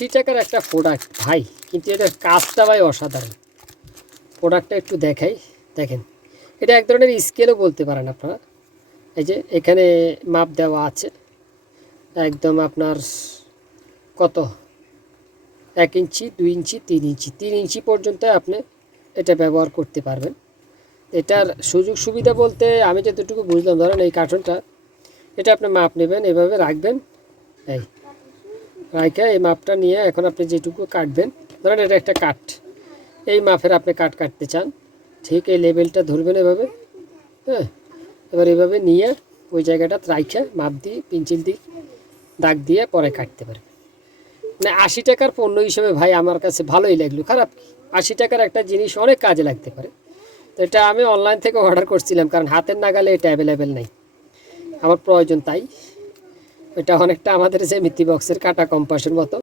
80 টাকার একটা প্রোডাক্ট ভাই, কিন্তু এটার কাজটা ভাই অসাধারণ। প্রোডাক্টটা একটু দেখাই, দেখেন এটা এক ধরনের স্কেলও বলতে পারেন আপনারা। এই যে এখানে মাপ দেওয়া আছে একদম আপনার কত 1 ইঞ্চি 2 ইঞ্চি 3 ইঞ্চি 3 ইঞ্চি পর্যন্ত আপনি এটা ব্যবহার করতে পারবেন। এটার সুযোগ সুবিধা বলতে আমি যতটুকু বুঝলাম, ধরেন এই কার্টুনটা, এটা আপনি মাপ নেবেন, এভাবে রাখবেন, এই রাখা এই মাপটা নিয়ে এখন আপনি যেটুকু কাটবেন, ধরেন এটা একটা কাট, এই মাপের আপনি কাট কাটতে চান, ঠিক এই লেভেলটা ধরবেন এভাবে, হ্যাঁ, এবার এভাবে নিয়ে ওই জায়গাটা রাখা মাপ দিয়ে পেন্সিল দিয়ে দাগ দিয়ে পরে কাটতে পারবেন। মানে 80 টাকার পণ্য হিসেবে ভাই আমার কাছে ভালোই লাগলো, খারাপ কি, 80 টাকার একটা জিনিস অনেক কাজে লাগতে পারে। তো এটা আমি অনলাইন থেকে অর্ডার করছিলাম, কারণ হাতের নাগালে এটা অ্যাভেলেবেল নাই, আমার প্রয়োজন তাই। এটা অনেকটা আমাদের জ্যামিতি বক্সের কাটা কম্পাসের মতো।